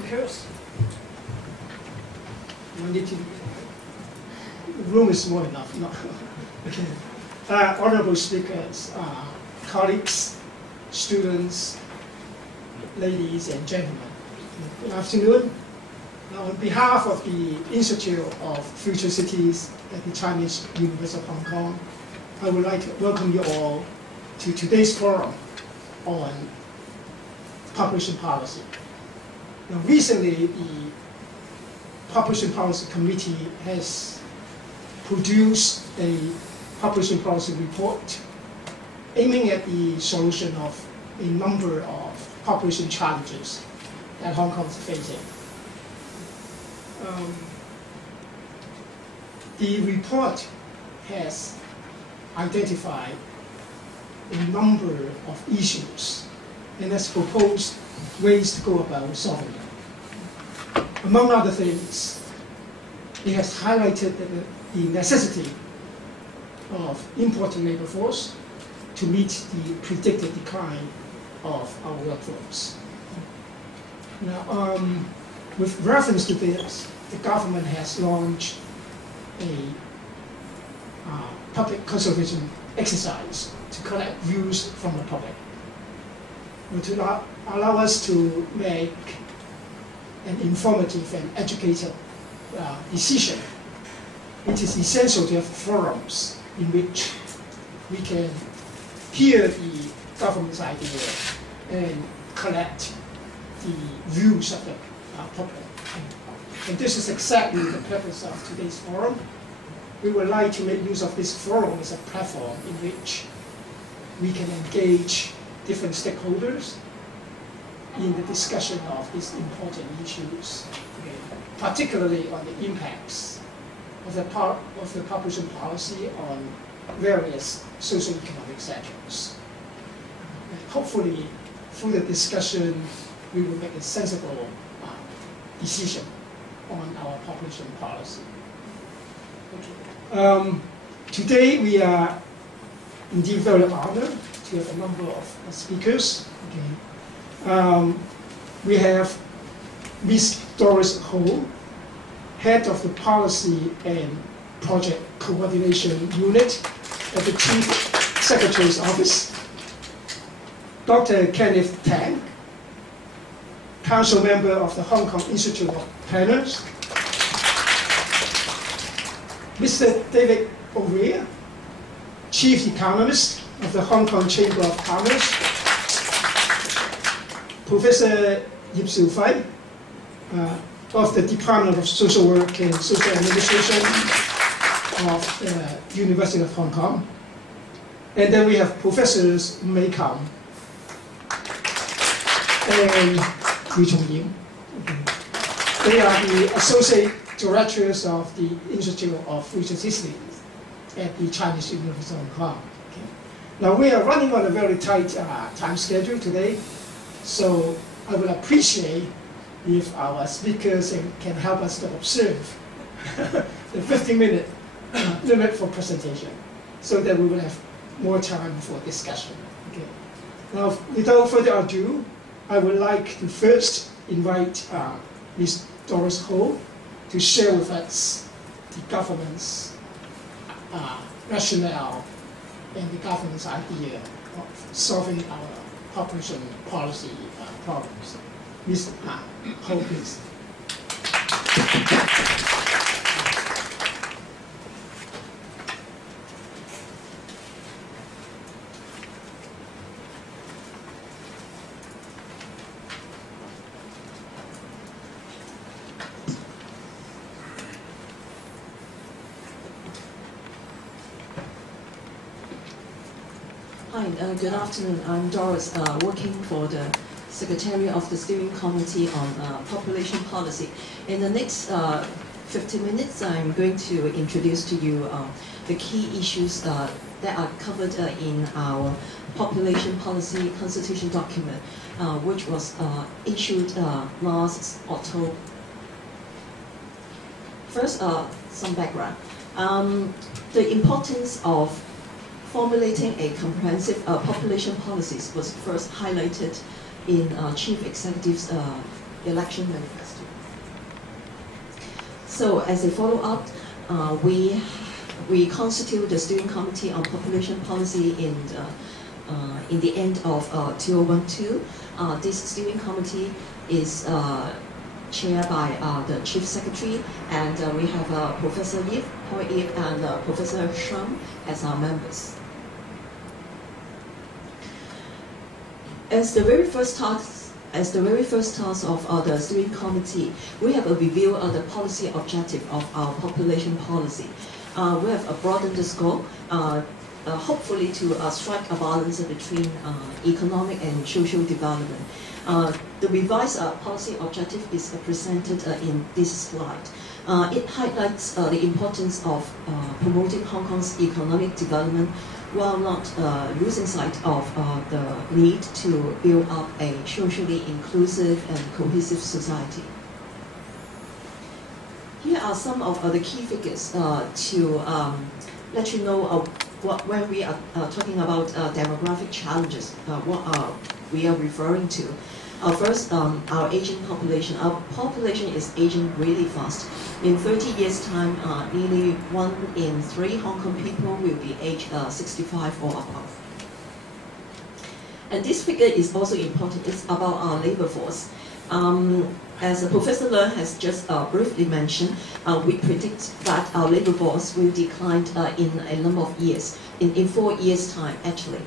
speakers. The room is small enough. No. Okay. Honorable speakers, colleagues, students, ladies and gentlemen, good afternoon. Now, on behalf of the Institute of Future Cities at the Chinese University of Hong Kong, I would like to welcome you all to today's forum on population policy. Now, recently, the Population Policy Committee has produced a population policy report aiming at the solution of a number of population challenges that Hong Kong is facing. The report has identified a number of issues and has proposed ways to go about solving them. Among other things, it has highlighted the necessity of importing labor force to meet the predicted decline of our workforce. Now, with reference to this, the government has launched a public consultation exercise to collect views from the public, to allow us to make an informative and educated decision. It is essential to have forums in which we can hear the government's idea and collect the views of the public. And this is exactly the purpose of today's forum. We would like to make use of this forum as a platform in which we can engage different stakeholders in the discussion of these important issues, particularly on the impacts of the population policy on various socio-economic sectors. And hopefully, through the discussion, we will make a sensible decision on our population policy. Okay. Today, we are indeed very honored to have a number of speakers. Okay. We have Ms. Doris Ho, Head of the Policy and Project Coordination Unit at the Chief Secretary's Office. Dr. Kenneth Tang, Council Member of the Hong Kong Institute of Planners. Mr. David O'Rear, Chief Economist of the Hong Kong Chamber of Commerce. Professor Yip Siu Fai of the Department of Social Work and Social Administration of the University of Hong Kong. And then we have Professors Mei Kam and Yu Chong Yim. They are the Associate Directors of the Institute of Future Cities at the Chinese University of Hong Kong. Okay. Now, we are running on a very tight time schedule today, so I would appreciate if our speakers can help us to observe the 15-minute limit for presentation, so that we will have more time for discussion. Okay. Now, without further ado, I would like to first invite Ms. Doris Ho to share with us the government's rationale and the government's idea of solving our population policy problems. Ms. Ho, please. Hi, good afternoon. I'm Doris, working for the Secretary of the Steering Committee on Population Policy. In the next 15 minutes, I'm going to introduce to you the key issues that are covered in our Population Policy Consultation document, which was issued last October. First, some background. The importance of formulating a comprehensive population policies was first highlighted in Chief Executive's election manifesto. So as a follow-up, we constitute the Steering Committee on Population Policy in the end of 2012. This steering committee is chaired by the Chief Secretary, and we have Professor Yip, Paul Yip, and Professor Shum as our members. As the very first task of the steering committee, we have a review of the policy objective of our population policy. We have broadened the scope, hopefully to strike a balance between economic and social development. The revised policy objective is presented in this slide. It highlights the importance of promoting Hong Kong's economic development while not losing sight of the need to build up a socially inclusive and cohesive society. Here are some of the key figures to let you know when we are talking about demographic challenges, what we are referring to. First, our aging population. Our population is aging really fast. In 30 years' time, nearly 1 in 3 Hong Kong people will be aged 65 or above. And this figure is also important. It's about our labor force. As Professor Leung has just briefly mentioned, we predict that our labor force will decline in a number of years, in 4 years' time, actually.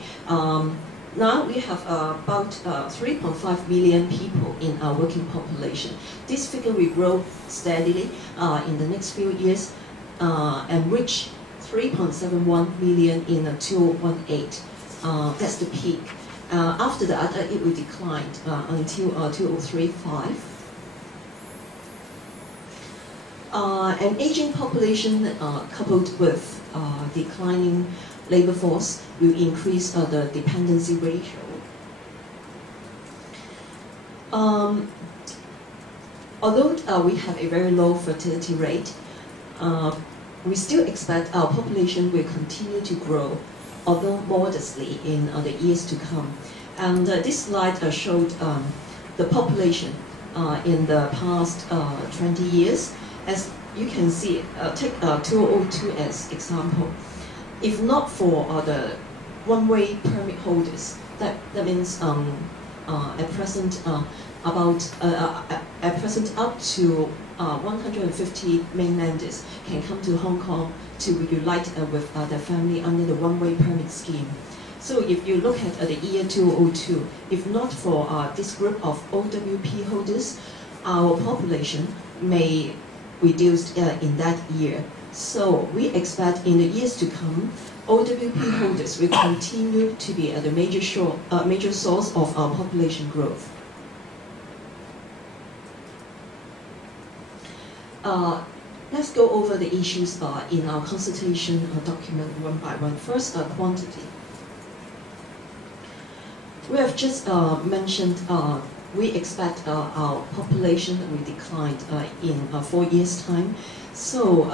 Now we have about 3.5 million people in our working population. This figure will grow steadily in the next few years and reach 3.71 million in 2018. That's the peak. After that, it will decline until 2035. An aging population coupled with declining labor force will increase the dependency ratio. Although we have a very low fertility rate, we still expect our population will continue to grow, although modestly in the years to come. And this slide showed the population in the past 20 years. As you can see, take 2002 as example. If not for the one-way permit holders, that means at present up to 150 mainlanders can come to Hong Kong to reunite with their family under the one-way permit scheme. So if you look at the year 2002, if not for this group of OWP holders, our population may reduce in that year. So we expect in the years to come, OWP holders will continue to be the major source of our population growth. Let's go over the issues in our consultation document one by one. First, quantity. We have just mentioned we expect our population will decline in 4 years' time. So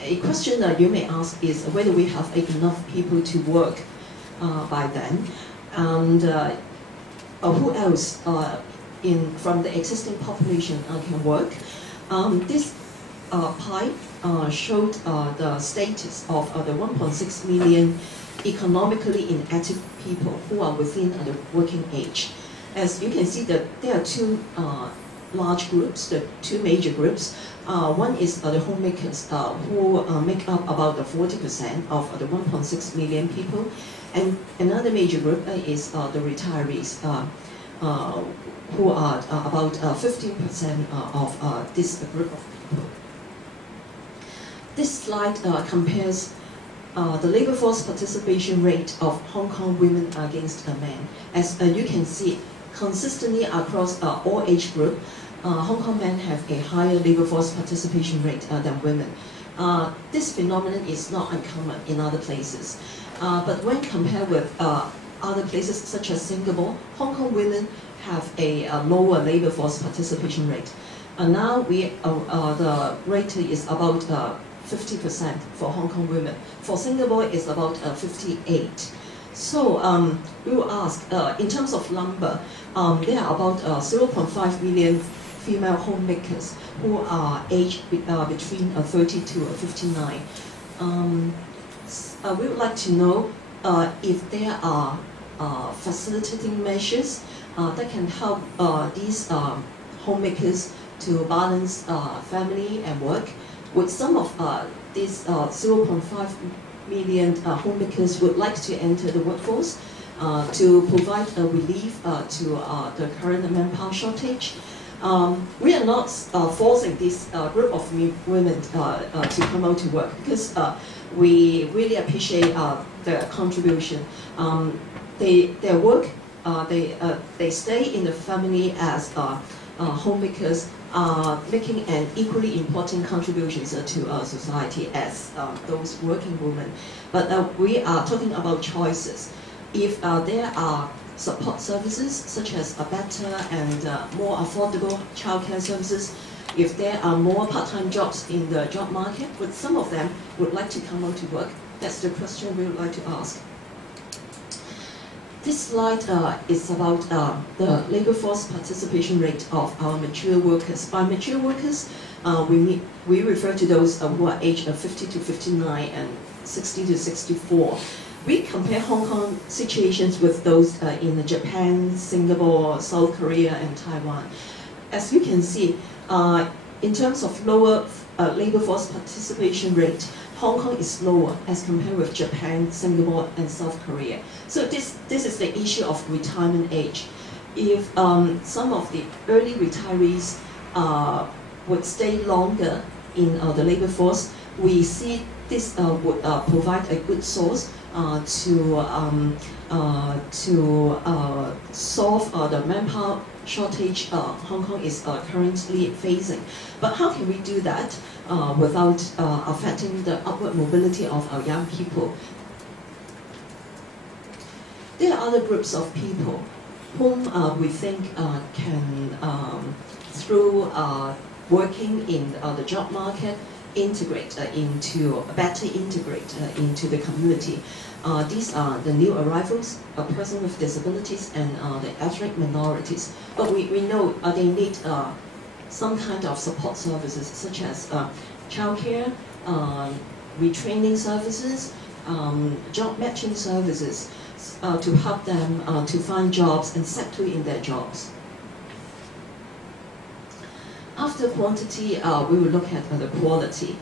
a question that you may ask is whether we have enough people to work by then, and who else from the existing population can work. This pie showed the status of the 1.6 million economically inactive people who are within the working age. As you can see, that there are two large groups, the two major groups. One is the homemakers, who make up about 40% of the 1.6 million people, and another major group is the retirees, who are about 15% of this group of people. This slide compares the labor force participation rate of Hong Kong women against men. As you can see, consistently across all age groups, Hong Kong men have a higher labor force participation rate than women. This phenomenon is not uncommon in other places. But when compared with other places such as Singapore, Hong Kong women have a lower labor force participation rate. Now the rate is about 50% for Hong Kong women. For Singapore, it's about 58%. So we will ask, in terms of number, there are about 0.5 million female homemakers who are aged between 30 to 59. We would like to know if there are facilitating measures that can help these homemakers to balance family and work. With some of these 0.5 million homemakers would like to enter the workforce to provide a relief to the current manpower shortage. We are not forcing this group of women to come out to work, because we really appreciate their contribution. They work, they stay in the family as homemakers, making an equally important contributions to society as those working women. But we are talking about choices. If there are support services such as better and more affordable childcare services, if there are more part-time jobs in the job market, but some of them would like to come out to work, that's the question we would like to ask. This slide is about the labor force participation rate of our mature workers. By mature workers, we refer to those who are aged 50 to 59 and 60 to 64. We compare Hong Kong situations with those in Japan, Singapore, South Korea, and Taiwan. As you can see, in terms of lower labor force participation rate, Hong Kong is lower as compared with Japan, Singapore, and South Korea. So this is the issue of retirement age. If some of the early retirees would stay longer in the labor force, we see this would provide a good source to solve the manpower shortage Hong Kong is currently facing. But how can we do that without affecting the upward mobility of our young people? There are other groups of people whom we think can, through working in the job market, better integrate into the community. These are the new arrivals, persons with disabilities, and the ethnic minorities. But we know they need some kind of support services, such as childcare, retraining services, job matching services, to help them to find jobs and settle in their jobs. After quantity, we will look at the quality.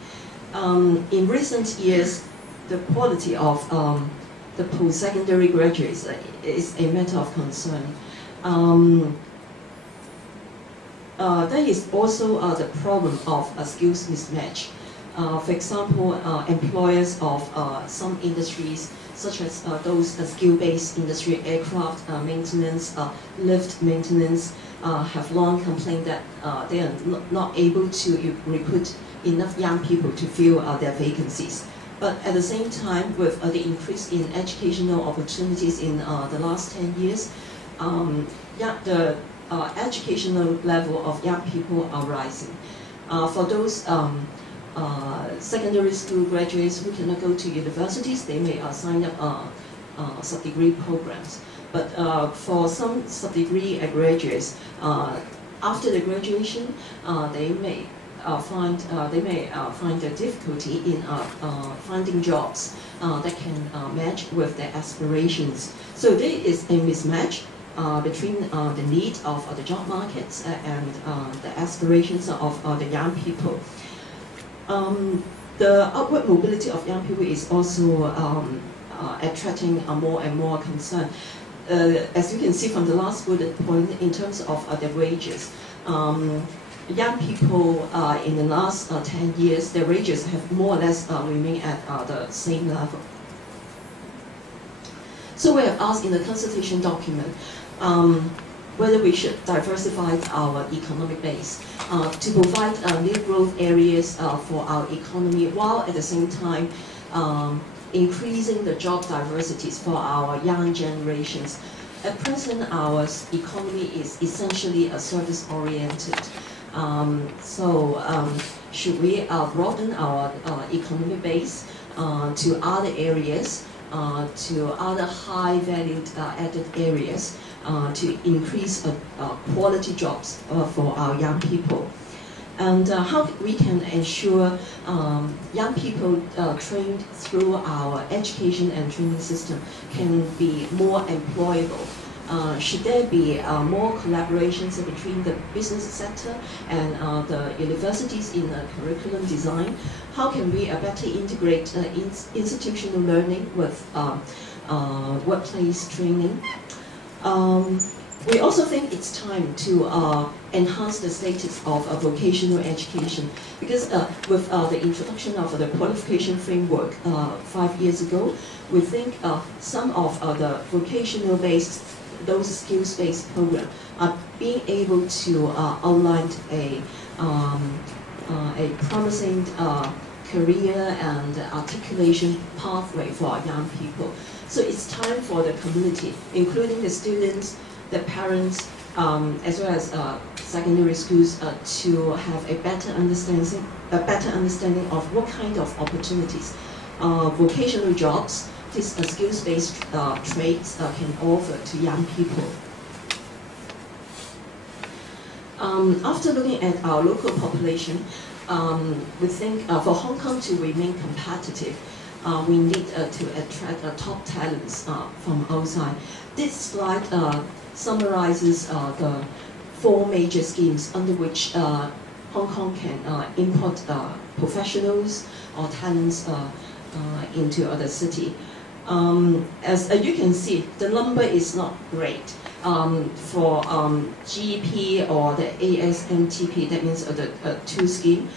In recent years, the quality of the post-secondary graduates is a matter of concern. There is also the problem of a skills mismatch. For example, employers of some industries, such as those skill-based industry, aircraft maintenance, lift maintenance, have long complained that they are not able to recruit enough young people to fill their vacancies. But at the same time, with the increase in educational opportunities in the last 10 years, the educational level of young people are rising. For those secondary school graduates who cannot go to universities, they may sign up sub-degree programs. But for some sub-degree graduates, after the graduation, they may find a difficulty in finding jobs that can match with their aspirations. So there is a mismatch between the need of the job markets and the aspirations of the young people. The upward mobility of young people is also attracting more and more concern. As you can see from the last bullet point, in terms of their wages, young people in the last 10 years, their wages have more or less remained at the same level. So we have asked in the consultation document whether we should diversify our economic base to provide new growth areas for our economy, while at the same time increasing the job diversities for our young generations. At present, our economy is essentially service-oriented. Should we broaden our economic base to other areas to other high-valued added areas to increase quality jobs for our young people. And how we can ensure young people trained through our education and training system can be more employable? Should there be more collaborations between the business sector and the universities in curriculum design? How can we better integrate institutional learning with workplace training? We also think it's time to enhance the status of vocational education, because with the introduction of the qualification framework 5 years ago, we think some of the vocational-based, those skills-based programs are being able to outline a promising career and articulation pathway for our young people. So it's time for the community, including the students, the parents, as well as secondary schools, to have a better understanding of what kind of opportunities vocational jobs, these skills-based trades can offer to young people. After looking at our local population, we think for Hong Kong to remain competitive, we need to attract top talents from outside. This slide summarizes the 4 major schemes under which Hong Kong can import professionals or talents into other city. As you can see, the number is not great. For GEP or the ASMTP, that means the 2 scheme,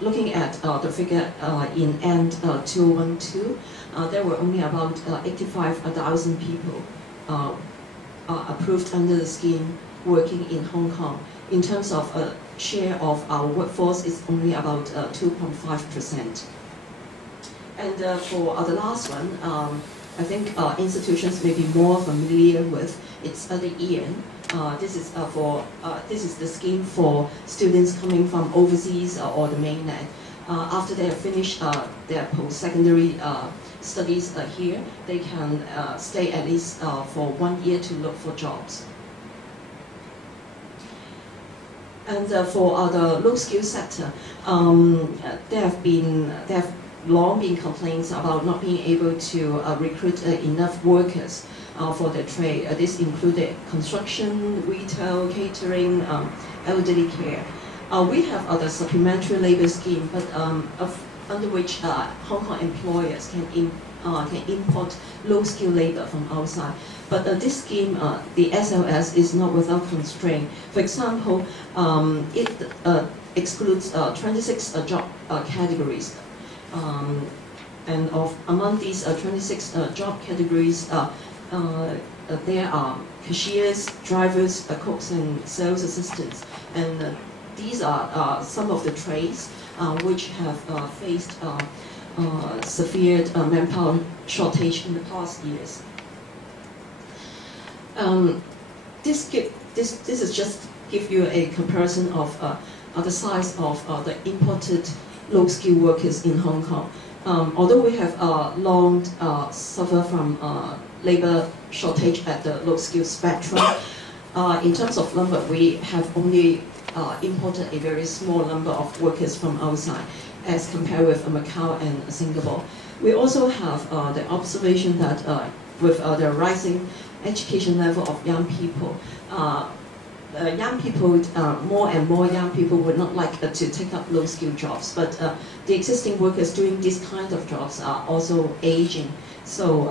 looking at the figure in end 2012, there were only about 85,000 people approved under the scheme working in Hong Kong. In terms of share of our workforce, it's only about 2.5%. And for the last one, I think institutions may be more familiar with. It's the EN. This is the scheme for students coming from overseas or the mainland. After they have finished their post-secondary studies here, they can stay at least for 1 year to look for jobs. And for the low-skill sector, there have long been complaints about not being able to recruit enough workers for the trade. This included construction, retail, catering, elderly care. We have the supplementary labor scheme, but under which Hong Kong employers can import low-skilled labor from outside. But this scheme, the SLS, is not without constraint. For example, it excludes 26 job categories. And among these 26 job categories, there are cashiers, drivers, cooks, and sales assistants. And these are some of the trades which have faced severe manpower shortage in the past years. This is just give you a comparison of the size of the imported low-skilled workers in Hong Kong. Although we have long suffered from labor shortage at the low-skilled spectrum, in terms of number, we have only imported a very small number of workers from outside as compared with Macau and Singapore. We also have the observation that with the rising education level of young people, more and more young people would not like to take up low-skilled jobs, but the existing workers doing these kinds of jobs are also aging. So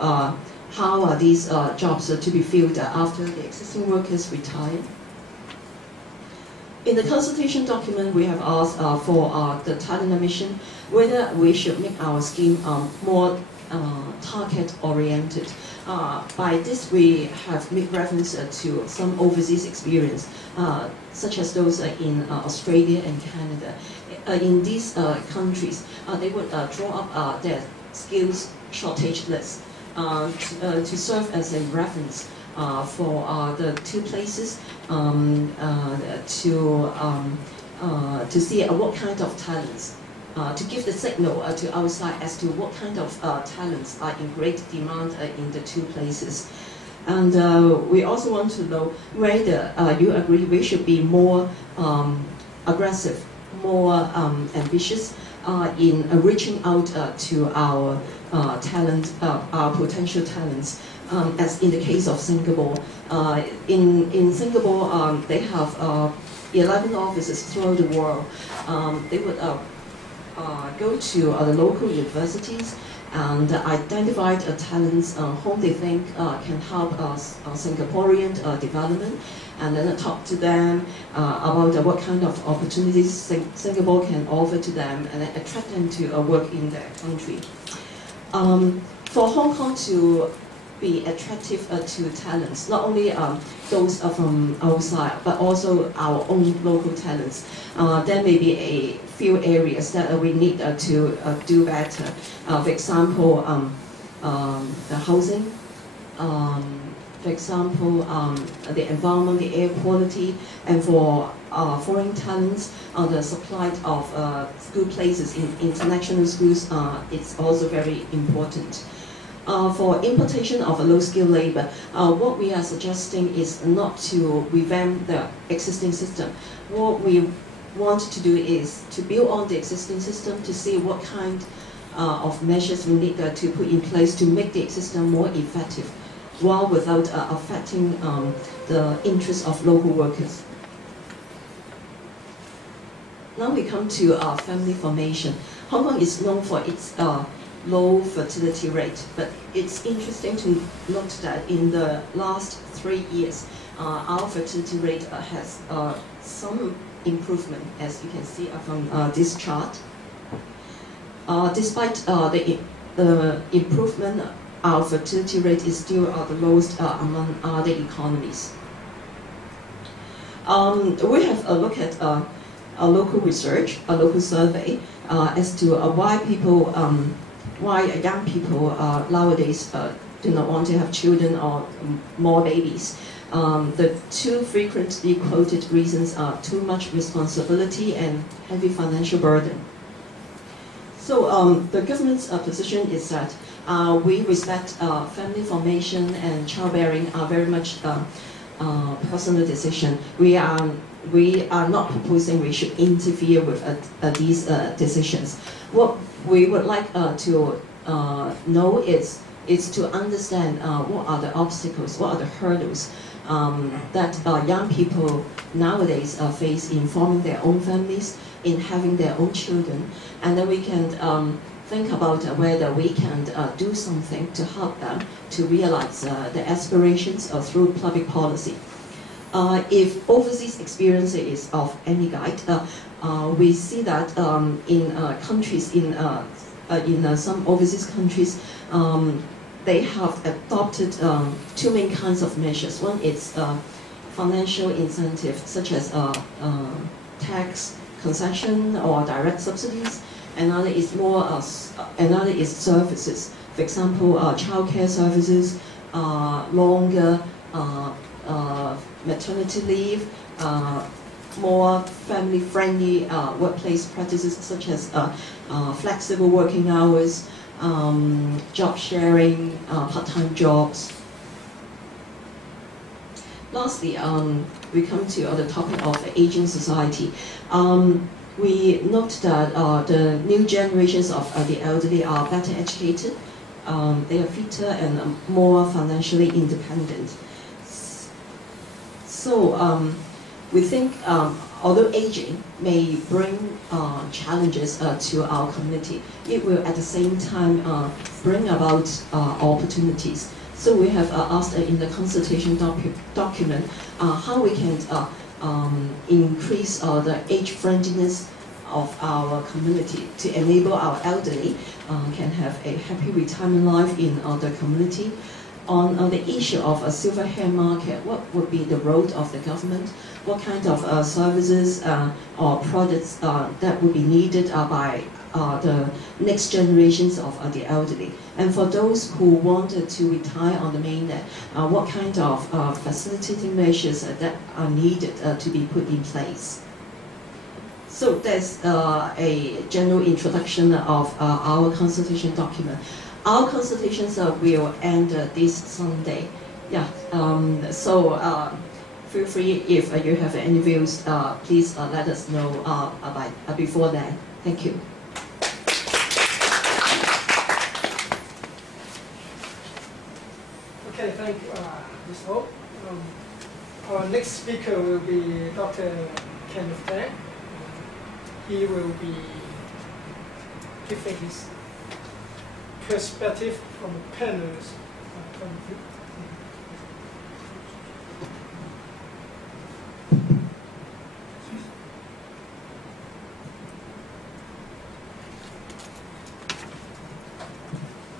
how are these jobs to be filled after the existing workers retire? In the consultation document, we have asked for the talent admission, whether we should make our scheme more target-oriented. By this, we have made reference to some overseas experience, such as those in Australia and Canada. In these countries, they would draw up their skills shortage list to serve as a reference for the 2 places to see what kind of talents to give the signal to outside as to what kind of talents are in great demand in the two places. And we also want to know whether you agree we should be more aggressive, more ambitious in reaching out to our our potential talents. As in the case of Singapore, in Singapore they have 11 offices throughout the world. They would go to the local universities and identify talents whom they think can help Singaporean development, and then talk to them about what kind of opportunities Singapore can offer to them, and then attract them to work in their country. For Hong Kong to be attractive to talents, not only those from outside, but also our own local talents. There may be a few areas that we need to do better. For example, the housing, for example, the environment, the air quality, and for foreign talents, the supply of school places in international schools is also very important. For importation of low-skilled labor, what we are suggesting is not to revamp the existing system. What we want to do is to build on the existing system to see what kind of measures we need to put in place to make the system more effective, while without affecting the interests of local workers. Now we come to family formation. Hong Kong is known for its low fertility rate, but it's interesting to note that in the last 3 years, our fertility rate has some improvement, as you can see from this chart. Despite the improvement, our fertility rate is still the lowest among other economies. We have a look at a local research, a local survey, as to why young people nowadays do not want to have children or more babies. The two frequently quoted reasons are too much responsibility and heavy financial burden. So the government's position is that we respect family formation and childbearing are very much personal decision. We are not proposing we should interfere with these decisions. What we would like to know is to understand what are the obstacles, what are the hurdles that young people nowadays face in forming their own families, in having their own children, and then we can think about whether we can do something to help them to realize their aspirations through public policy. If overseas experience is of any guide, we see that in countries, in some overseas countries, they have adopted two main kinds of measures. One is financial incentive, such as tax concession or direct subsidies. Another is another is services. For example, childcare services, longer maternity leave, more family-friendly workplace practices such as flexible working hours, job sharing, part-time jobs. Lastly, we come to the topic of the aging society. We note that the new generations of the elderly are better educated, they are fitter and more financially independent. So we think although aging may bring challenges to our community, it will at the same time bring about opportunities. So we have asked in the consultation document how we can increase the age friendliness of our community to enable our elderly can have a happy retirement life in the community. On the issue of a silver hair market, what would be the role of the government? What kind of services or products that would be needed by the next generations of the elderly? And for those who wanted to retire on the mainland, what kind of facilitating measures that are needed to be put in place? So that's a general introduction of our consultation document. Our consultations will end this Sunday. Yeah. Feel free if you have any views, please let us know before then. Thank you. Okay, thank you, Ms. Ho. Our next speaker will be Dr. Kenneth Tang. He will be giving his perspective from the panel's point of view.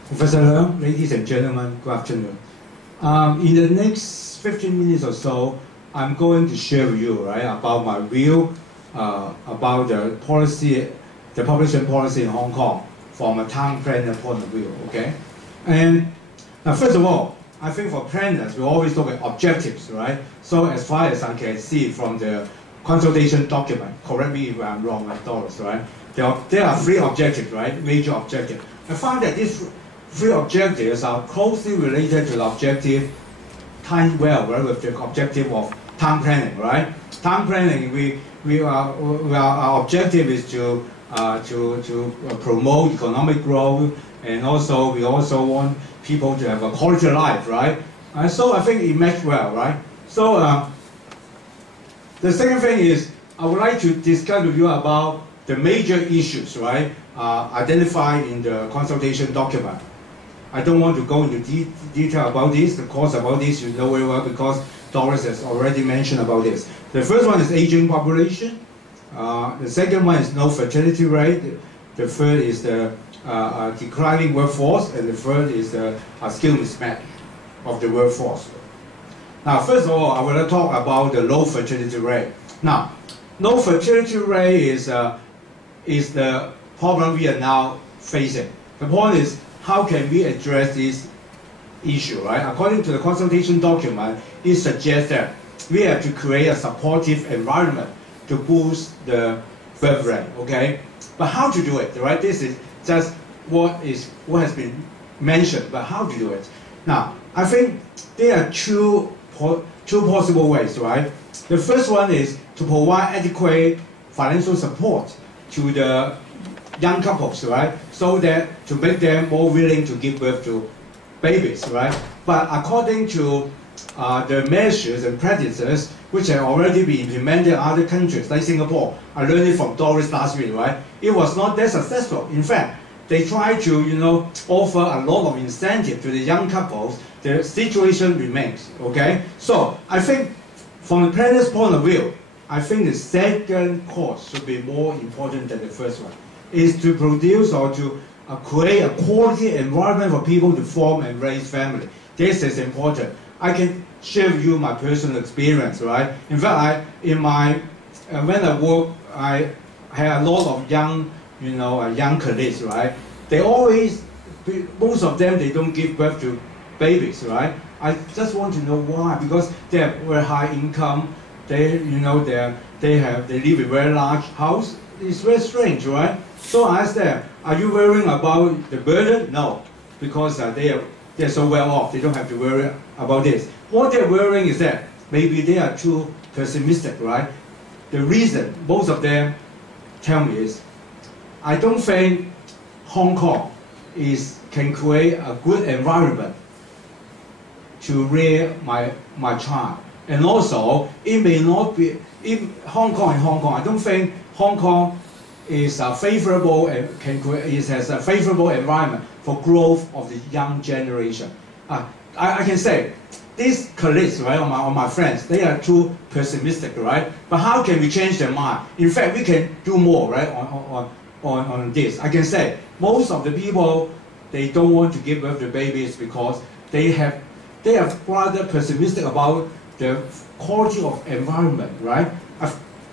Professor Leung, ladies and gentlemen, good afternoon. In the next 15 minutes or so, I'm going to share with you, right, about my view about the policy, the population policy in Hong Kong from a town planner point of view, okay? And first of all, I think for planners, we always look at objectives, right? So as far as I can see from the consultation document, correct me if I'm wrong, Doris, right? There are three objectives, right? Major objectives. I found that these three objectives are closely related to the objective timed well, right, with the objective of town planning, right? Town planning, our objective is to promote economic growth, and also we also want people to have a quality life, right? So I think it matched well, right? So the second thing is I would like to discuss with you about the major issues, right, identified in the consultation document. I don't want to go into detail about this. The course about this you know very well because Doris has already mentioned about this. The first one is aging population. The second one is no fertility rate. The third is the declining workforce, and the third is the skill mismatch of the workforce. Now, first of all, I want to talk about the low fertility rate. Now, low fertility rate is the problem we are now facing. The point is, how can we address this issue, right? According to the consultation document, it suggests that we have to create a supportive environment to boost the birth rate, okay? But how to do it, right? This is just what has been mentioned, but how to do it? Now, I think there are two possible ways, right? The first one is to provide adequate financial support to the young couples, right? So that to make them more willing to give birth to babies, right? But according to the measures and practices which have already been implemented in other countries, like Singapore, I learned it from Doris last week, right? It was not that successful. In fact, they tried to, offer a lot of incentive to the young couples. The situation remains, okay? So I think from the planner's point of view, I think the second course should be more important than the first one. Is to produce or to create a quality environment for people to form and raise family. This is important. I can share with you my personal experience, right? In fact, when I work, I had a lot of young, young colleagues, right? They always, most of them, they don't give birth to babies, right? I just want to know why. Because they have very high income. They live in a very large house. It's very strange, right? So I asked them, are you worrying about the burden? No, because they're so well off, they don't have to worry about this. What they're worrying is that maybe they are too pessimistic, right? The reason most of them tell me is, I don't think Hong Kong can create a good environment to rear my child. And also, it may not be, in Hong Kong, I don't think Hong Kong is favorable and has a favorable environment for growth of the young generation. I can say, these colleagues, right, or my friends, they are too pessimistic, right? But how can we change their mind? In fact, we can do more, right, on this. I can say, most of the people, they don't want to give birth to babies because they are rather pessimistic about the quality of environment, right?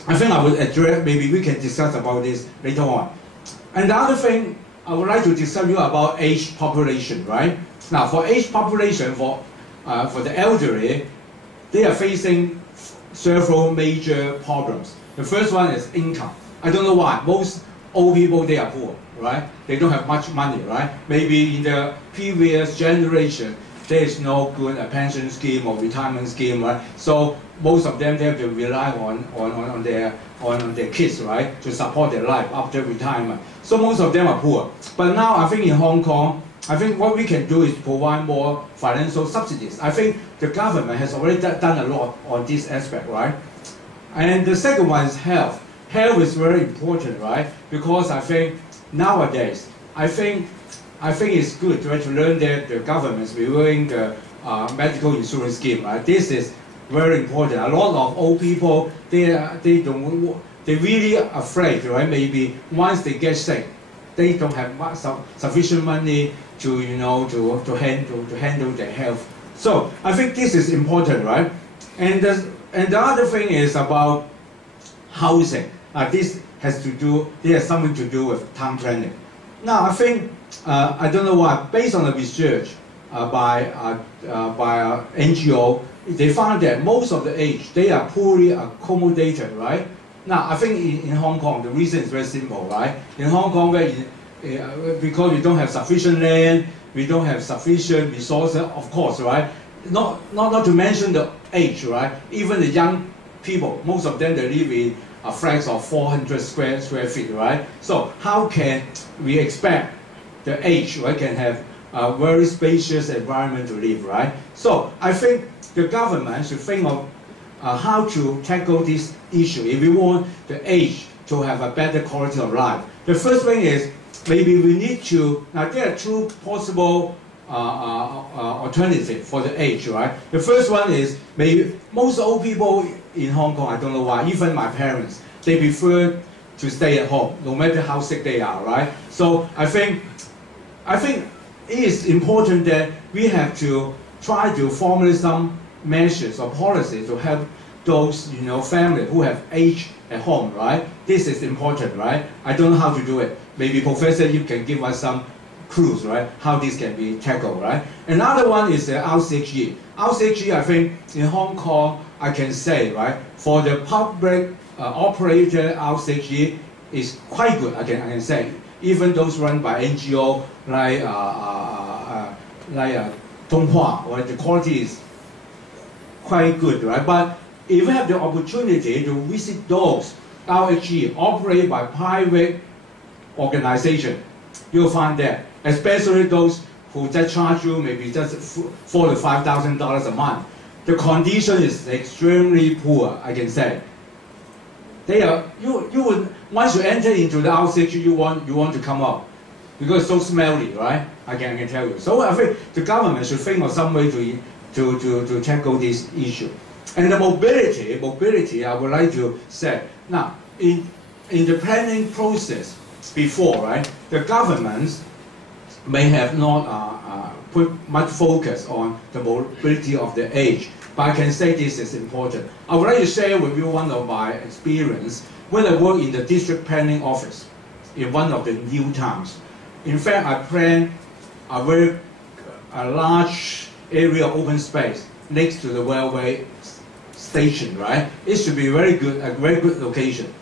I think I would address, maybe we can discuss about this later on. And the other thing, I would like to discuss you about aged population, right? Now, for aged population, for the elderly, they are facing several major problems. The first one is income. I don't know why. Most old people, they are poor, right? They don't have much money, right? Maybe in the previous generation, there is no good pension scheme or retirement scheme, right? So most of them, they have to rely on their kids, right, to support their life after retirement. So most of them are poor. But now I think in Hong Kong, I think what we can do is provide more financial subsidies. I think the government has already done a lot on this aspect, right? And the second one is health. Health is very important, right? Because I think nowadays, I think it's good, right, to learn that the government is reviewing the medical insurance scheme, right? This is very important. A lot of old people, they're really afraid, right? Maybe once they get sick, they don't have sufficient money to, to handle their health. So I think this is important, right? And the other thing is about housing. This has something to do with town planning. Now I think I don't know why. Based on the research by NGO, they found that most of the age they are poorly accommodated, right? Now I think in Hong Kong the reason is very simple, right? In Hong Kong, because we don't have sufficient land, we don't have sufficient resources, of course, right? Not to mention the age, right? Even the young people, most of them they live in flats of 400 square feet, right? So how can we expect the age, right, can have a very spacious environment to live, right? So I think the government should think of how to tackle this issue if we want the age to have a better quality of life. The first thing is maybe we need to, now there are two possible alternatives for the age, right? The first one is maybe most old people in Hong Kong, I don't know why, even my parents, they prefer to stay at home, no matter how sick they are, right? So I think it is important that we have to try to formulate some measures or policies to help those families who have aged at home, right? This is important, right? I don't know how to do it. Maybe Professor, you can give us some clues, right? How this can be tackled, right? Another one is the RCHE. RCHE, I think in Hong Kong, I can say, right, for the public operator RCHE is quite good. I can say, even those run by NGO like Donghua, right? The quality is quite good, right? But if you have the opportunity to visit those RCHE operated by private organization, you'll find that, especially those who just charge you maybe just $4,000 to $5,000 a month, the condition is extremely poor, I can say. They are, you would, once you enter into the RCHE, you want to come out because it's so smelly, right? I can tell you. So I think the government should think of some way to tackle this issue. And the mobility, I would like to say, now, in the planning process before, right, the governments may have not put much focus on the mobility of the age, but I can say this is important. I would like to share with you one of my experience when I worked in the district planning office in one of the new towns. In fact, I planned a large area of open space next to the railway station, right? It should be a very good location.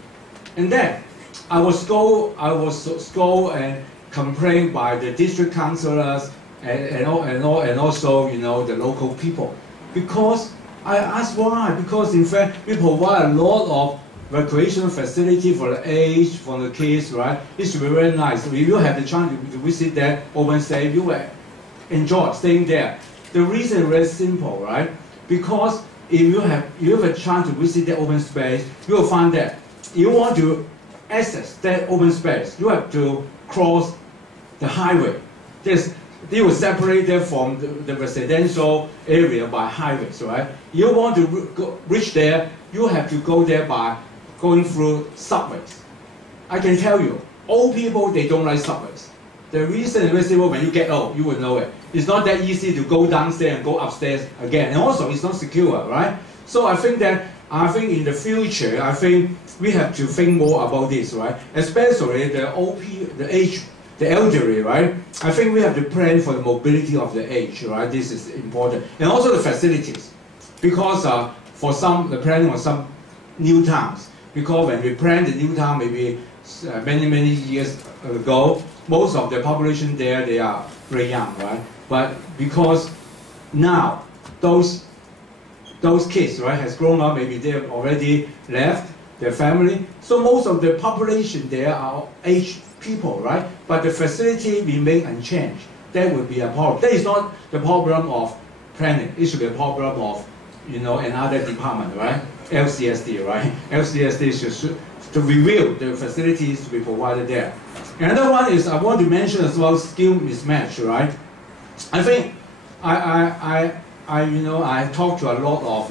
And then I was scolded and complained by the district councillors and also the local people, because I asked why. Because in fact we provide a lot of recreational facility for the age, for the kids, right? It should be very nice. If you have the chance to visit that open space, you will enjoy staying there. The reason is very simple, right? Because if you have a chance to visit the open space, you will find that you want to access that open space, you have to cross the highway. They will separate them from the residential area by highways, right? You want to reach there, you have to go there by going through subways. I can tell you, old people, they don't like subways. The reason is very simple. When you get old, you will know it. It's not that easy to go downstairs and go upstairs again. And also, it's not secure, right? So I think in the future, I think we have to think more about this, right? Especially the the elderly, right? I think we have to plan for the mobility of the age, right? This is important. And also the facilities. Because for the planning of some new towns, Because when we planned the new town, maybe many years ago, most of the population there, they are very young, right? But because now those kids, right, has grown up, maybe they have already left their family. So most of the population there are aged people, right? But the facility remain unchanged. That would be a problem. That is not the problem of planning. It should be a problem of, you know, another department, right? LCSD, right? LCSD should to review the facilities to be provided there. Another one is I want to mention as well skill mismatch, right? I think I talked to a lot of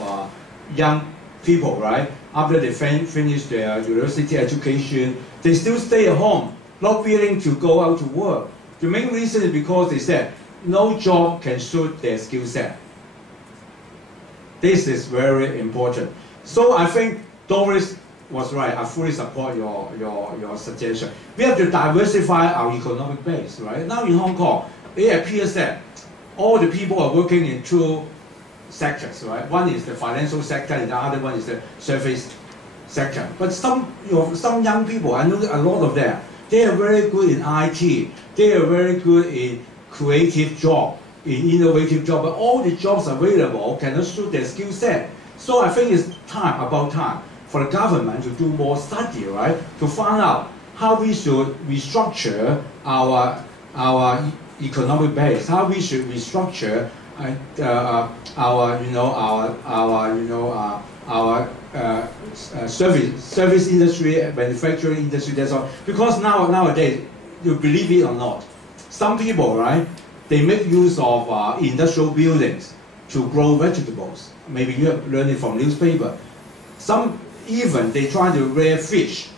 young people, right? After they finish their university education, they still stay at home, not willing to go out to work. The main reason is because they said no job can suit their skill set. This is very important. So I think Doris was right. I fully support your suggestion. We have to diversify our economic base, right? Now in Hong Kong, it appears that all the people are working in two sectors, right? One is the financial sector, and the other one is the service sector. But some young people, I know a lot of them, they are very good in IT. They are very good in creative job, in innovative job. But all the jobs available cannot suit their skill set. So I think it's about time for the government to do more study, right? To find out how we should restructure our economic base, how we should restructure service industry, manufacturing industry. That's all. Because nowadays, you believe it or not, some people, right, they make use of industrial buildings to grow vegetables. Maybe you have learned it from newspaper. Some even they try to rear fish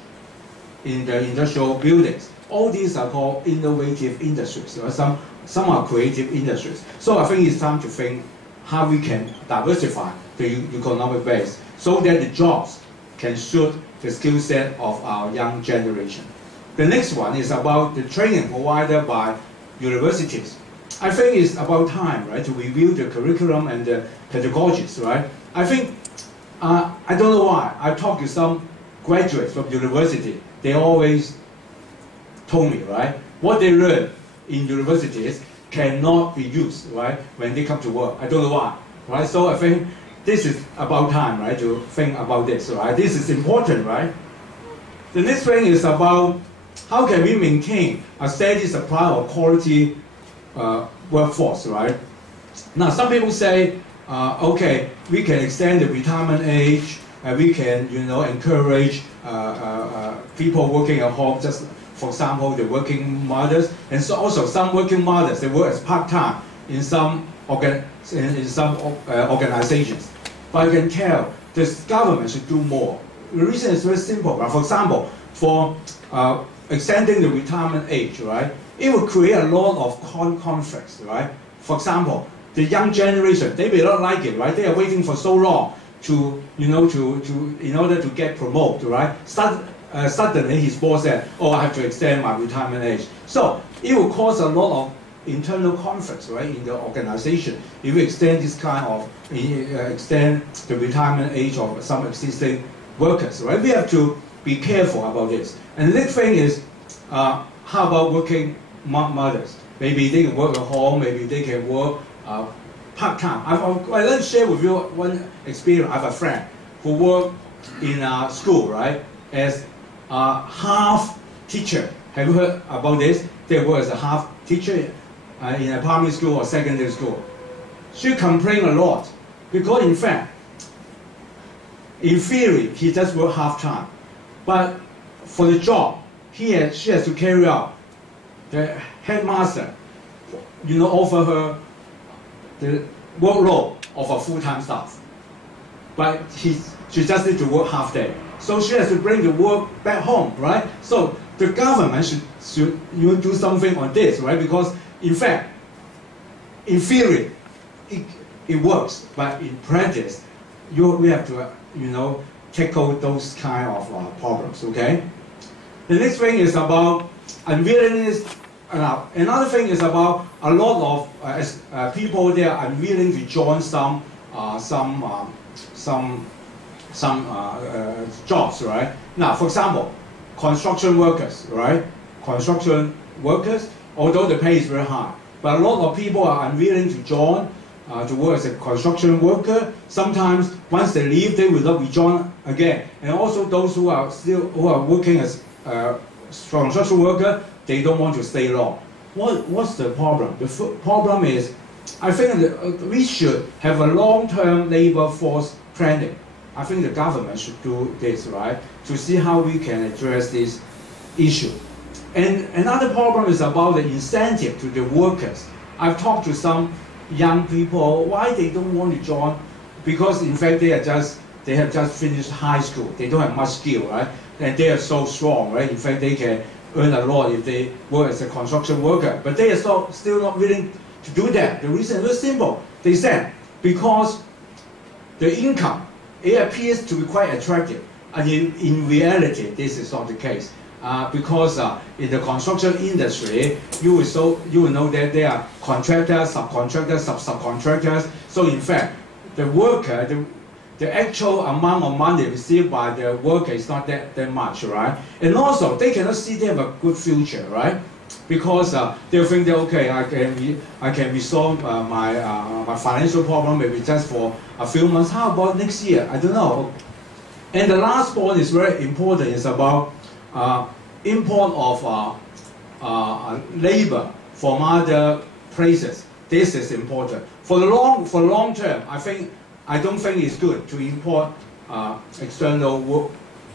in the industrial buildings. All these are called innovative industries. Right? Some are creative industries. So I think it's time to think how we can diversify the economic base so that the jobs can suit the skill set of our young generation. The next one is about the training provided by universities. I think it's about time, right, to review the curriculum and the pedagogies, right? I think, I don't know why, I talked to some graduates from university, they always told me, right, what they learn in universities cannot be used, right, when they come to work. I don't know why, right? So I think this is about time, right, to think about this, right? This is important, right? The next thing is about how can we maintain a steady supply of quality workforce, right? Now, some people say, okay, we can extend the retirement age, we can, encourage people working at home, just for example, the working mothers, and so also some working mothers, they work as part-time in some organizations. But I can tell the government should do more. The reason is very simple. Right? For example, for extending the retirement age, right? It will create a lot of conflicts, right? For example, the young generation, they may not like it, right? They are waiting for so long to, in order to get promoted, right? Suddenly his boss said, oh, I have to extend my retirement age. So it will cause a lot of internal conflicts, right, in the organization. If we extend this kind of, extend the retirement age of some existing workers, right? We have to be careful about this. And the next thing is, how about working mothers? Maybe they can work at home, maybe they can work part-time. I'd like to share with you one experience. I have a friend who worked in a school, right, as a half teacher. Have you heard about this? They work as a half teacher in a primary school or secondary school. She complained a lot because, in fact, in theory, he just works half-time. But for the job, she has to carry out. The headmaster, offer her the workload of a full-time staff. But she just needs to work half day. So she has to bring the work back home, right? So the government should do something on this, right? Because in fact, in theory, it works, but in practice, we have to, tackle those kind of problems, okay? The next thing is about unwillingness. Another thing is about a lot of people there are unwilling to join some jobs, right? Now, for example, construction workers, right? Construction workers, although the pay is very high, but a lot of people are unwilling to join to work as a construction worker. Sometimes once they leave, they will not rejoin again. And also those who are working as construction worker, they don't want to stay long. What's the problem? The problem is, I think that we should have a long-term labor force planning. I think the government should do this, right, to see how we can address this issue. And another problem is about the incentive to the workers. I've talked to some young people why they don't want to join, because in fact they have just finished high school. They don't have much skill, right? And they are so strong, right? In fact, they can earn a lot if they work as a construction worker. But they are still not willing to do that. The reason is very simple. They said because the income, it appears to be quite attractive, and in reality, this is not the case. Because in the construction industry, you will know that there are contractors, subcontractors, subcontractors. So in fact, the worker, the actual amount of money received by the worker is not that much, right? And also, they cannot see they have a good future, right? Because they think that, okay, I can resolve my financial problem maybe just for a few months. How about next year? I don't know. And the last point is very important. It's about import of labor from other places. This is important. For the long term, I don't think it's good to import external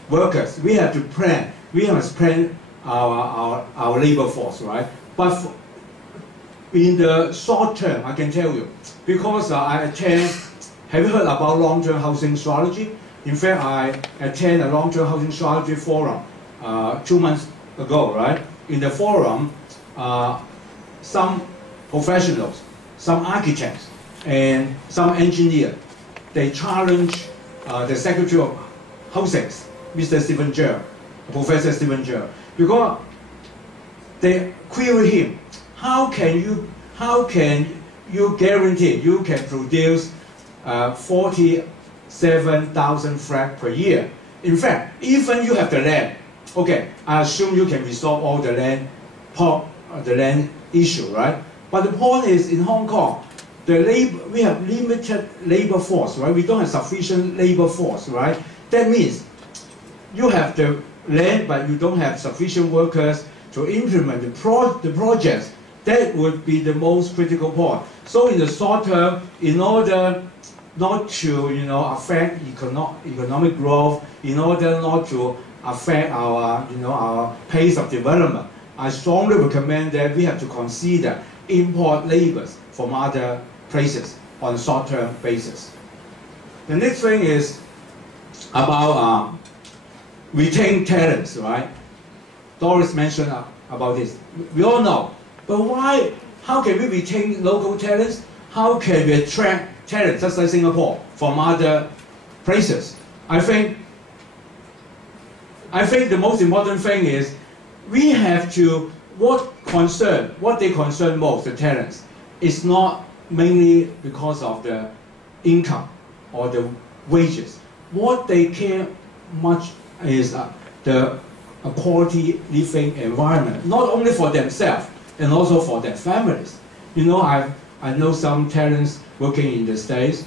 workers. We have to plan. We must plan our labor force, right? But in the short term, I can tell you, because I attend. Have you heard about long-term housing strategy? In fact, I attend a long-term housing strategy forum 2 months ago, right? In the forum, some professionals, some architects, and some engineers, they challenge the Secretary of Housing, Mr. Stephen Jerr, Professor Stephen Jerr, because they query him, how can you guarantee you can produce 47,000 flats per year? In fact, even you have the land, okay, I assume you can resolve all the land issue, right? But the point is, in Hong Kong, we have limited labor force, right? We don't have sufficient labor force, right? That means you have the land, but you don't have sufficient workers to implement the projects. That would be the most critical point. So in the short term, in order not to affect economic growth, in order not to affect our pace of development, I strongly recommend that we have to consider import laborers from other places on a short-term basis. The next thing is about retain talents, right? Doris mentioned about this. We all know, but why? How can we retain local talents? How can we attract talents, just like Singapore, from other places? I think the most important thing is we have to, what they concern most, the talents, is not mainly because of the income or the wages. What they care much is the quality living environment, not only for themselves and also for their families. I know some talents working in the States,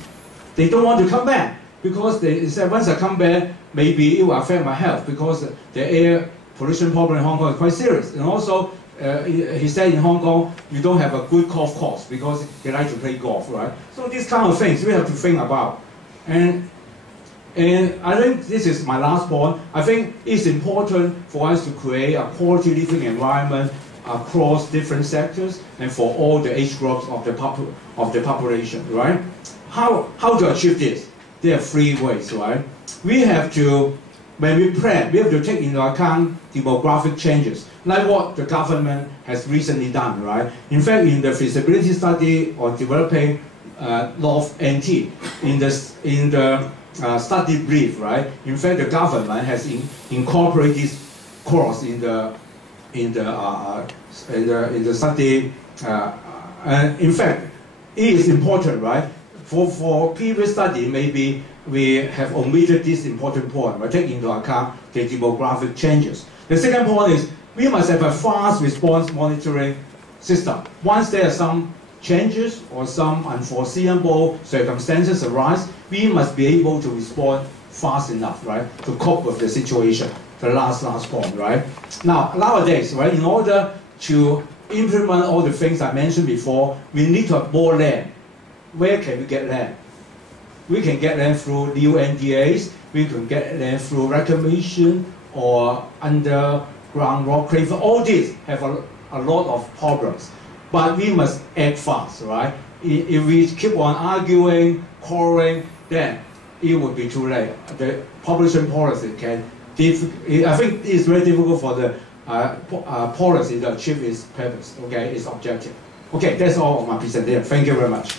they don't want to come back because they said once I come back, maybe it will affect my health because the air pollution problem in Hong Kong is quite serious. And also, he said in Hong Kong, you don't have a good golf course because they like to play golf, right? So these kind of things we have to think about. And I think this is my last point. I think it's important for us to create a quality living environment across different sectors and for all the age groups of the population, right? How to achieve this? There are 3 ways, right? We have to, when we plan, we have to take into account demographic changes, like what the government has recently done, right? In fact, in the feasibility study on developing North NT, in the study brief, right? In fact, the government has incorporated this clause in the study. In fact, it is important, right? for previous study, maybe we have omitted this important point. We take into account the demographic changes. The second point is we must have a fast response monitoring system. Once there are some changes or some unforeseeable circumstances arise, we must be able to respond fast enough, right, to cope with the situation. The last point, right? Now, nowadays, right, in order to implement all the things I mentioned before, we need to have more land. Where can we get land? We can get land through new NDAs, we can get land through reclamation or underground rock craver. All these have a lot of problems. But we must act fast, right? If we keep on arguing, quarreling, then it would be too late. The population policy can, I think it's very difficult for the policy to achieve its purpose, okay, its objective. Okay, that's all of my presentation. Thank you very much.